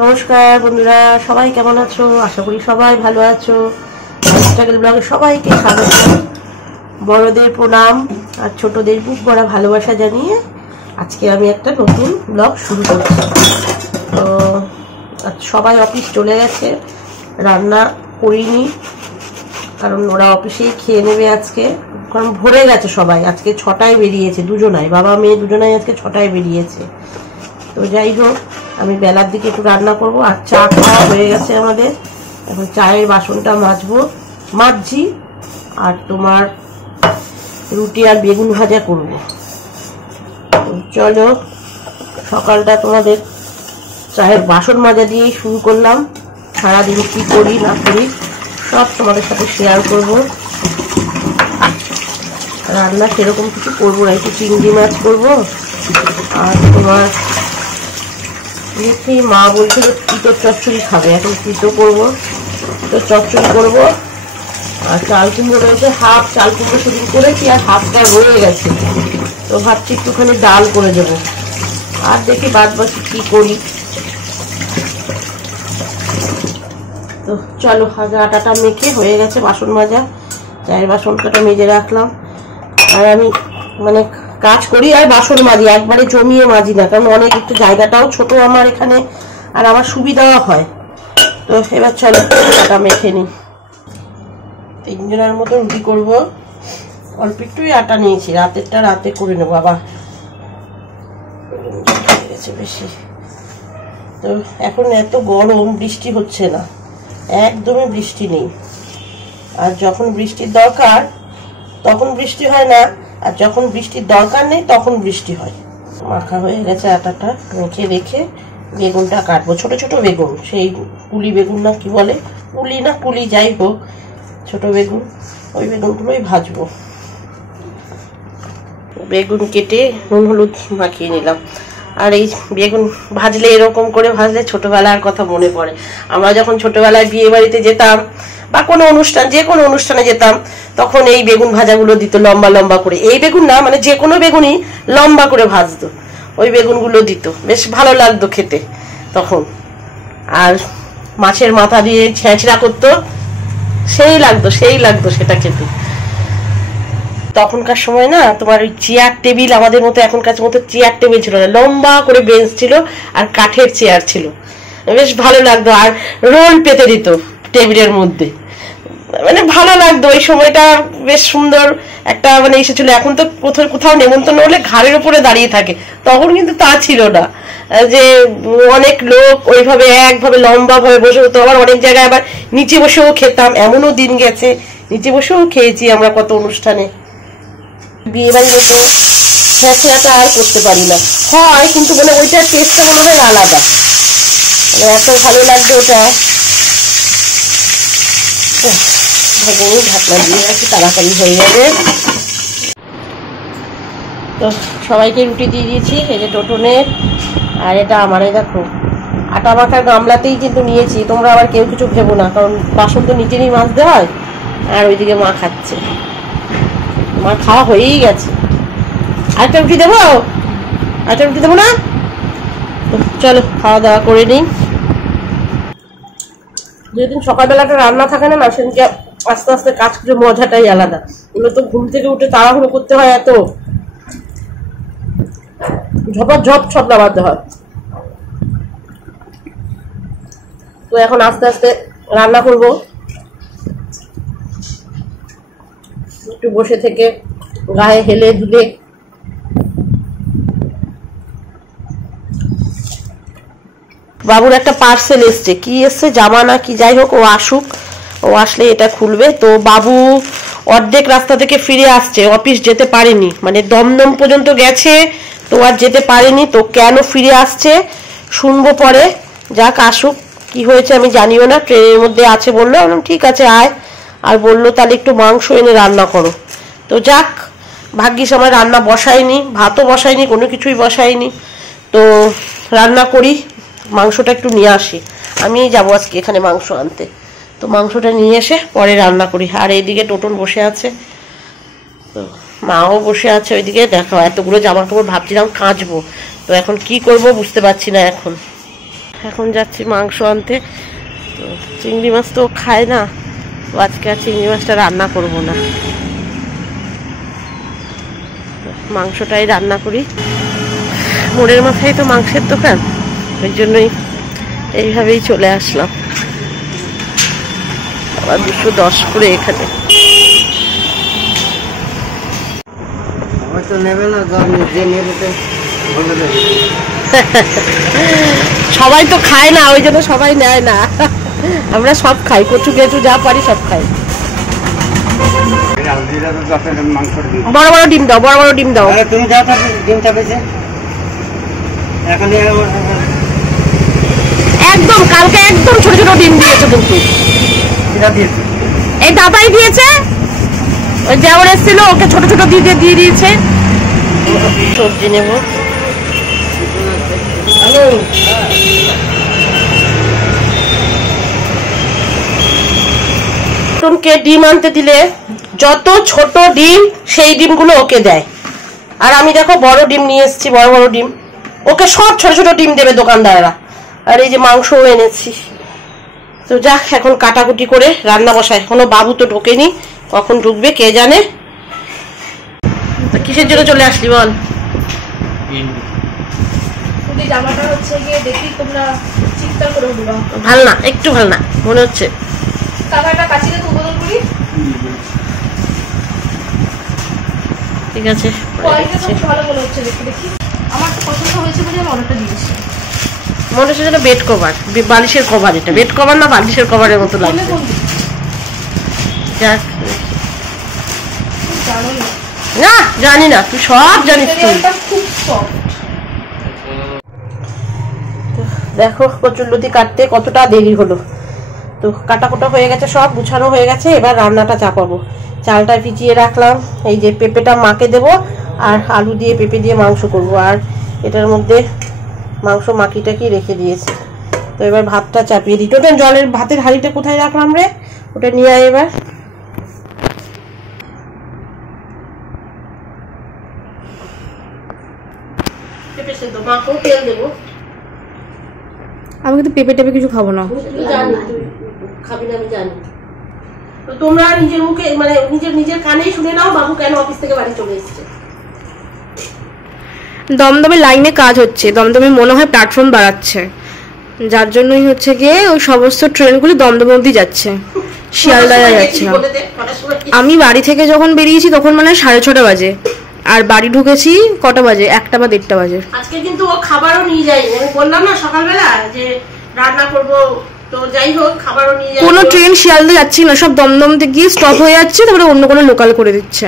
নমস্কার বন্ধুরা, সবাই কেমন আছো? আশা করি সবাই ভালো আছো। লাইফস্টাইল ব্লগে সবাইকে স্বাগত। বড়দের প্রণাম আর ছোটদের বুক ভরা ভালোবাসা জানিয়ে আজকে আমি একটা নতুন ব্লগ শুরু করছি। তো সবাই অফিস চলে গেছে, রান্না করিনি কারণ ওরা অফিসেই খেয়ে নেবে আজকে, কারণ ভরে গেছে সবাই। আজকে 6টায় বেরিয়েছে, দুজনাই, বাবা মেয়ে দুজনাই আজকে 6টায় বেরিয়েছে। তো যাই হোক, আমি বেলার দিকে একটু রান্না করব। আর চা খাওয়া হয়ে গেছে আমাদের, এখন চায়ের বাসনটা মাজছি আর তোমার রুটি আর বেগুন ভাজা করব। চলো, সকালটা তোমাদের চায়ের বাসন মাজা দিয়েই শুরু করলাম। সারাদিন কি করি না করি সব তোমাদের সাথে শেয়ার করব। রান্না সেরকম কিছু করবো না, একটু চিংড়ি মাছ করবো। আর তোমার দেখি মা বলছে যে তিতো চচ্চড়ি খাবে, এখন তিতো করবো, তো চচ্চড়ি করবো। আর চাল কুমড়ো রয়েছে, হাফ চাল কুমড়ো সেদিন করেছি আর হাফটা রয়ে গেছে, তো ভাবছি একটুখানি ডাল করে দেবো। আর দেখি বাদ বাকি কি করি। তো চলো, আগে আটাটা মেখে হয়ে গেছে বাসন মাজা, চায়ের বাসনটা মেজে রাখলাম। আর আমি মানে কাজ করি আর বাসন মাজি, একবারে জমিয়ে মাজি না, কারণ অনেক একটু জায়গাটাও ছোট আমার এখানে, আর আমার সুবিধাও হয়। তো এবার চলো আটা মেখে নিই। 3 জনের মতো রুটি করব, অল্প একটুই আটা নিয়েছি, রাতেরটা রাতে করে নেবো। বাবা বেশি। তো এখন এত গরম, বৃষ্টি হচ্ছে না, একদমই বৃষ্টি নেই। আর যখন বৃষ্টির দরকার তখন বৃষ্টি হয় না, আর যখন বৃষ্টির দরকার নেই তখন বৃষ্টি হয়। মাখা হয়ে গেছে, আটাটা মেখে রেখে বেগুনটা কাটবো। ছোট ছোট বেগুন, সেই কুলি বেগুন না কি বলে, কুলি না কুলি যাই হোক, ছোট বেগুন, ওই বেগুনগুলোই ভাজবো। বেগুন কেটে নুন হলুদ মাখিয়ে নিলাম। আর এই বেগুন ভাজলে, এরকম করে ভাজলে ছোটবেলার কথা মনে পড়ে। আমরা যখন ছোটবেলায় বিয়ে বাড়িতে যেতাম বা কোনো অনুষ্ঠান, যে কোনো অনুষ্ঠানে যেতাম, তখন এই বেগুন ভাজাগুলো দিত লম্বা লম্বা করে। এই বেগুন না, মানে যে কোনো বেগুনই লম্বা করে ভাজতো, ওই বেগুনগুলো দিত, বেশ ভালো লাগতো খেতে তখন। আর মাছের মাথা দিয়ে ছেঁচড়া করতো, সেই লাগতো সেটা খেতে। তখনকার সময় না তোমার ওই চেয়ার টেবিল, আমাদের মতো এখনকার মতো চেয়ার টেবিল ছিল না, লম্বা করে বেঞ্চ ছিল আর কাঠের চেয়ার ছিল, বেশ ভালো লাগতো। আর রোল পেতে দিত টেবিলের মধ্যে, মানে ভালো লাগতো ওই সময়টা, বেশ সুন্দর একটা মানে এসেছিল। এখন তো কোথাও নেমন্তন্ন হলে ঘাড়ের উপরে দাঁড়িয়ে থাকে, তখন কিন্তু তা ছিল না, যে অনেক লোক ওইভাবে একভাবে লম্বা ভাবে বসে হতো। আবার অনেক জায়গায় আবার নিচে বসেও খেতাম, এমনও দিন গেছে নিচে বসেও খেয়েছি আমরা কত অনুষ্ঠানে। বিয়ে বাড়ির মতো ছেঁচড়াটা আর করতে পারি না, হয় কিন্তু মানে ওইটার টেস্টটা মনে হয় আলাদা, মানে এত ভালো লাগবে ওটা। ঢাকনা দিয়ে রাখি, তাড়াতাড়ি হয়ে যাবে। তো সবাইকে রুটি দিয়ে দিয়েছি, এই যে টোটনের, আর এটা আমার। দেখো আটা মাখার গামলাতেই কিন্তু নিয়েছি, তোমরা আবার কেউ কিছু ভেবো না, কারণ বাসন তো নিজেরই মাজতে হয়। আর ওইদিকে মা খাচ্ছে, মা খাওয়া হয়েই গেছে। আরেকটা রুটি দেবো, আরেকটা রুটি দেবো না? চলো খাওয়া দাওয়া করে নিই। যেদিন সকালবেলাটা রান্না থাকে না, সেদিনকে আস্তে আস্তে কাজ করে মজাটাই আলাদা। এগুলো তো ঘুম থেকে উঠে তাড়াহুড়ো করতে হয়, এত ঝপ নামাতে হয়। তো এখন আস্তে আস্তে রান্না করব, একটু বসে থেকে গায়ে হেলে দুলে। বাবুর একটা পার্সেল এসছে, কি এসছে জামা না কি, যাই হোক ও আসুক, ও আসলে এটা খুলবে। তো বাবু অর্ধেক রাস্তা থেকে ফিরে আসছে, অফিস যেতে পারেনি, মানে দমদম পর্যন্ত গেছে তো আর যেতে পারেনি। তো কেন ফিরে আসছে শুনবো পরে, যাক আসুক। কি হয়েছে আমি জানিও না, ট্রেনের মধ্যে আছে বললো, ঠিক আছে আয়। আর বললো তাহলে একটু মাংস এনে রান্না করো। তো যাক, ভাগ্যিস আমার রান্না বসাইনি, ভাতও বসাইনি, কোনো কিছুই বসাইনি। তো রান্না করি, মাংসটা একটু নিয়ে আসি, আমি যাবো আজকে এখানে মাংস আনতে। তো মাংসটা নিয়ে এসে পরে রান্না করি। আর এইদিকে টোটন বসে আছে, তো মাও বসে আছে ওইদিকে। দেখো এতগুলো জামা কাপড় ভাবছিলাম কাচবো, তো এখন কি করব বুঝতে পারছি না এখন। এখন যাচ্ছি মাংস আনতে। তো চিংড়ি মাছ তো খায় না, তো আজকে আর চিংড়ি মাছটা রান্না করব না, মাংসটাই রান্না করি। মোড়ের মাথায় তো মাংসের দোকান, ওই জন্যই এইভাবেই চলে আসলাম। আবার 210 করে এখানে। সবাই তো খায় না, ওই জন্য সবাই নেয় না। আমরা সব খাই, কচু কেচু যা পারি সব খাই। বড় বড় ডিম দাও, বড় বড় ডিম দাও। তুমি যাও, ডিমটা পেয়েছে একদম কালকে একদম ছোট ছোট ডিম দিয়েছে, কিন্তু এই দাদাই দিয়েছে, ওই যেমন এসেছিল ওকে ছোট ছোট দিয়ে দিয়েছে। সবজি নেব। টুনকে ডিম আনতে দিলে যত ছোট ডিম সেই ডিমগুলো ওকে দেয়, আর আমি দেখো বড় ডিম নিয়ে এসেছি, বড় বড় ডিম। ওকে সব ছোট ছোট ডিম দেবে দোকানদাররা। আর এই যে মাংসও এনেছি। তো যাক, এখন কাটাকুটি করে রান্না বসায়। এখনো বাবু তো ঢোকেনি, কখন ঢুকবে কে জানে। কিসের জন্য চলে আসলি বল? জামাটা হচ্ছে গিয়ে দেখি তোমরা চিৎকার করে উঠবা। ভাল না, একটু ভাল না মনে হচ্ছে। কাকাটা কাছিকে তো উদ্বোধন করি। ঠিক আছে, কোয়ালিটি তো ভালো মনে হচ্ছে দেখি। দেখি আমার পছন্দ হয়েছে বলে আমি অর্ডারটা দিয়েছি। মনে হচ্ছে যেন বেড কভার, বালিশের কভার। এটা বেড কভার না, বালিশের কভারের মতো লাগছে। যাক, না জানি না, তুই সব জানিস। তুই দেখো কচুরলতি কাটতে কতটা দেরি হলো। তো কাটা কোটা হয়ে গেছে, সব গুছানো হয়ে গেছে। এবার রান্নাটা চাপাবো। চালটা ভিজিয়ে রাখলাম, এই যে পেঁপেটা মাকে দেবো, আর আলু দিয়ে পেঁপে দিয়ে মাংস করব। আর এটার মধ্যে মাংস মাখিটাকি রেখে দিয়েছি। তো এবার ভাতটা চাপিয়ে দিই। ওটা জলের ভাতের হাঁড়িটা কোথায় রাখলাম রে? ওটা নিয়ে আয় এবার। পেঁপে সেদ্ধ মাকেও তেল দেবো। আমি কিন্তু পেঁপে টেপে কিছু খাবো না। জানি তুই খাবি না, আমি জানি। তো তোমরা নিজের মুখে মানে নিজের কানেই শুনে নাও বাবু কেন অফিস থেকে বাড়ি চলে এসেছে। দমদমে লাইনে কাজ হচ্ছে, দমদমে মনে হয় প্ল্যাটফর্ম বাড়াচ্ছে, যার জন্যই হচ্ছে গিয়ে ওই সমস্ত ট্রেনগুলি দমদম অব্দি যাচ্ছে, শিয়ালদা যাচ্ছে না। আমি বাড়ি থেকে যখন বেরিয়েছি তখন মানে 6:30 বাজে, আর বাড়ি ঢুকেছি কটা বাজে? 1টা বা 1:30 বাজে। আজকে কিন্তু ও খাবারও নিয়ে যায়নি, আমি বললাম না সকালবেলা যে রান্না করব, তো যাই হোক খাবারও নিয়ে যায়নি। কোনো ট্রেন শিয়ালদা যাচ্ছে না, সব দমদম থেকে গিয়ে স্টপ হয়ে যাচ্ছে, তারপরে অন্য কোনো লোকাল করে দিচ্ছে।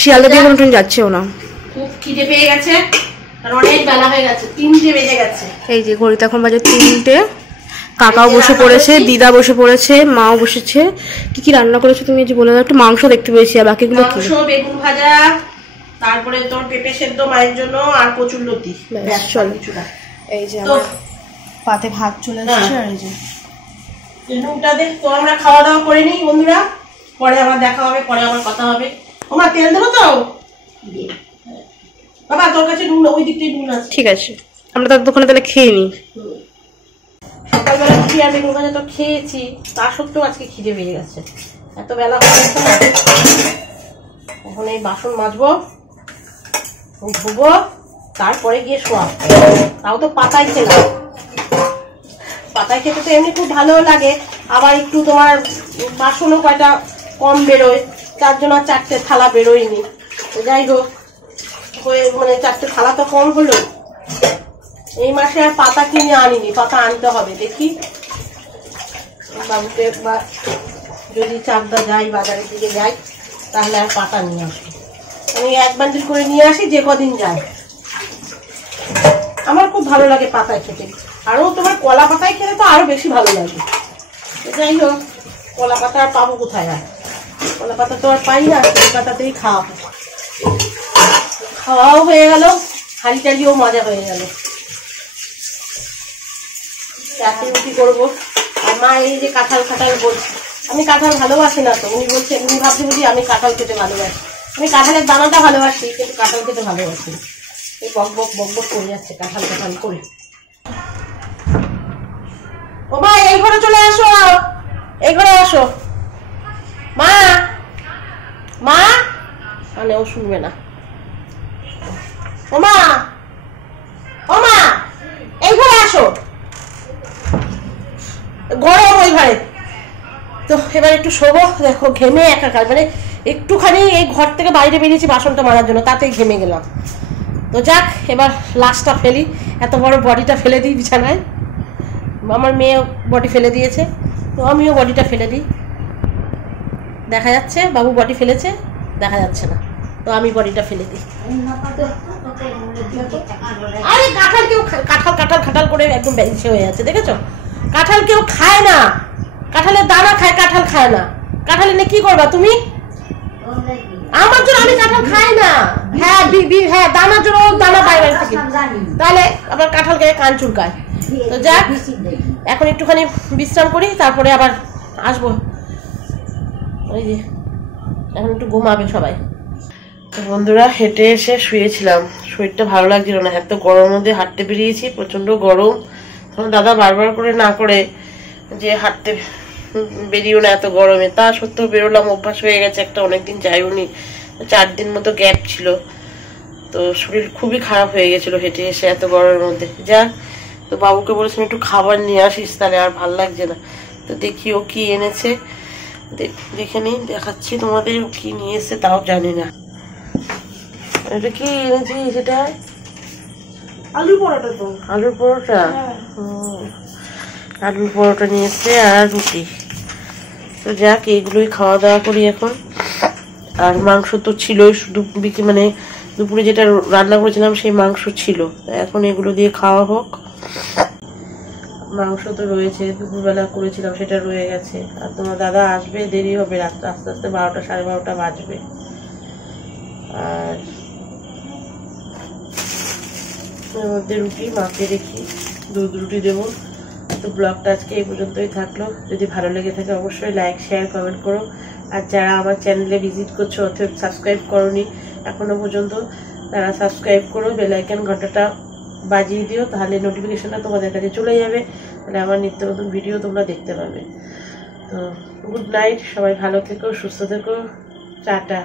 শিয়ালদা দিয়ে কোনো ট্রেন যাচ্ছেও না। খুব খিদে পেয়ে গেছে, আর অনেক বেলা হয়ে গেছে, 3টে বেজে গেছে। এই যে ঘড়িতে এখন বাজে 3টে। কাকাও বসে পড়েছে, দিদা বসে পড়েছে, মাও বসেছে। কি কি রান্না করেছো তুমি যে বলে দাও? একটু মাংস দেখতে পেয়েছি, আর বাকিগুলো কি? মাংস, বেগুন ভাজা, তারপরে তোর পেঁপে সেদ্ধ মায়ের জন্য, আর কচুরলতি। চল এই যে আমার পাতে ভাত চলে আসছে। আর এই যে নুনটা দে। তো আমরা খাওয়া দাওয়া করে নিই বন্ধুরা, পরে আবার দেখা হবে, পরে আবার কথা হবে। ওমা তেল দেবো তো বাবা, তোর কাছে নুন ওই দিকটাই নুন আছে। ঠিক আছে, আমরা তার দোকানে তাহলে খেয়ে নিই। সকালবেলা রুটি আর বেগুন ভাজা তো খেয়েছি, তা সত্ত্বেও আজকে খিদে পেয়ে গেছে। এত বেলা হয়ে গেছে। এখন এই বাসন মাজবো, ধুবো, তারপরে গিয়ে শোয়া। তাও তো পাতায় খেলাম। পাতায় খেতে তো এমনি খুব ভালো লাগে, আবার একটু তোমার বাসনও কয়টা কম বেরোয়, তার জন্য 4টে থালা বেরোয়নি। যাই হোক, মানে 4টে থালা তো কম হলো। এই মাসে আর পাতা কিনে আনিনি, পাতা আনতে হবে। দেখি বাবুকে বা যদি চাকদা যাই, বাজারের দিকে যাই, তাহলে আর পাতা নিয়ে আসবো। আমি 1 বান্ডিল করে নিয়ে আসি যে কদিন যায়। আমার খুব ভালো লাগে পাতায় খেতে, আরো তোমার কলা পাতায় খেতে তো আরো বেশি ভালো লাগে। যাই হোক, কলা পাতা আর পাবো কোথায়? আর কলা পাতা তো আর পাই না, সেই পাতাতেই খাওয়াবো। খাওয়াও হয়ে গেল, হাঁড়ি টাড়িও মজা হয়ে গেল। রাতে রুটি করবো। আর মা এই যে কাঁঠাল বলছে, আমি কাঁঠাল ভালোবাসি না তো। উনি বলছে, উনি ভাবছে বুঝি আমি কাঁঠাল খেতে ভালোবাসি। আমি কাঁঠালের দানাটা ভালোবাসি, কিন্তু কাঁঠাল খেতে ভালোবাসি। এই বক বক করে যাচ্ছে কাঁঠাল করে। এই ঘরে চলে আসো, এই ঘরে আসো। মা মা, মানে ও শুনবে না। ও মা, ও মা, এই ঘরে আসো, গরম ওই ঘরে। তো এবার একটু শোবো। দেখো ঘেমে একাকার, মানে একটুখানি এই ঘর থেকে বাইরে বেরিয়েছি বাসনটা মারার জন্য, তাতেই ঘেমে গেলাম। তো যাক, এবার লাশটা ফেলি, এত বড় বডিটা ফেলে দিই বিছানায়। আমার মেয়ে বডি ফেলে দিয়েছে, তো আমিও বডিটা ফেলে দিই। দেখা যাচ্ছে বাবু বডি ফেলেছে, দেখা যাচ্ছে না, তো আমি বডিটা ফেলে দিই। আরে কাঁঠাল কেউ কাঁঠাল কাঁঠাল কাঁঠাল করে একদম বেঁচে হয়ে যাচ্ছে, দেখেছো? কাঁঠাল কেউ খায় না, কাঁঠালের দানা খায়, কাঁঠাল খায় না। কাঁঠাল এনে কি করবা তুমি? আমার জন্য আমি কাঁঠাল খাই না। হ্যাঁ হ্যাঁ, দানার জন্য দানা পাই বাড়ি থেকে, তাহলে আবার কাঁঠাল খেয়ে কান চুলকায়। তো যাক, এখন একটুখানি বিশ্রাম করি, তারপরে আবার আসবো। ওই যে এখন একটু ঘুমাবে সবাই। তো বন্ধুরা, হেঁটে এসে শুয়েছিলাম, শরীরটা ভালো লাগছিল না, এত গরমের মধ্যে হাঁটতে বেরিয়েছি, প্রচন্ড গরম। তখন দাদা বারবার করে না করে যে হাঁটতে বেরিয়েও না এত গরমে, তা সত্ত্বেও বেরোলাম, অভ্যাস হয়ে গেছে একটা, অনেকদিন যাইওনি, 4 দিন মতো গ্যাপ ছিল। তো শরীর খুবই খারাপ হয়ে গেছিল হেঁটে এসে এত গরমের মধ্যে। যাক, তো বাবুকে বলেছিলাম একটু খাবার নিয়ে আসিস, তাহলে আর ভাল লাগছে না। তো দেখি ও কি এনেছে, দেখে নিই, দেখাচ্ছি তোমাদের কি নিয়ে এসছে, তাও জানি না। এটা কি এনেছি? সেটা আলুর পরোটা। তো আলুর পরোটা, আলুর পরোটা নিয়ে এসছে আর রুটি। তো যাক, এইগুলোই খাওয়া দাওয়া করি এখন। আর মাংস তো ছিলই, শুধু মানে দুপুরে যেটা রান্না করেছিলাম সেই মাংস ছিল, এখন এগুলো দিয়ে খাওয়া হোক। মাংস তো রয়েছে, দুপুরবেলা করেছিলাম সেটা রয়ে গেছে। আর তোমার দাদা আসবে, দেরি হবে, রাত্রে আস্তে আস্তে 12টা সাড়ে 12টা বাজবে। আর এর মধ্যে রুটি মাকে রেখি, দুধ রুটি দেবো। তো ব্লগটা আজকে এই পর্যন্তই থাকলো। যদি ভালো লেগে থাকে অবশ্যই লাইক শেয়ার কমেন্ট করো। আর যারা আমার চ্যানেলে ভিজিট করছো অথবা সাবস্ক্রাইব করোনি এখনো পর্যন্ত, তারা সাবস্ক্রাইব করো, বেল আইকন ঘন্টাটা বাজিয়ে দিও, তাহলে নোটিফিকেশনটা তোমাদের কাছে চলে যাবে, তাহলে আমার নিত্য নতুন ভিডিও তোমরা দেখতে পাবে। তো গুড নাইট, সবাই ভালো থেকো, সুস্থ থেকো, টাটা।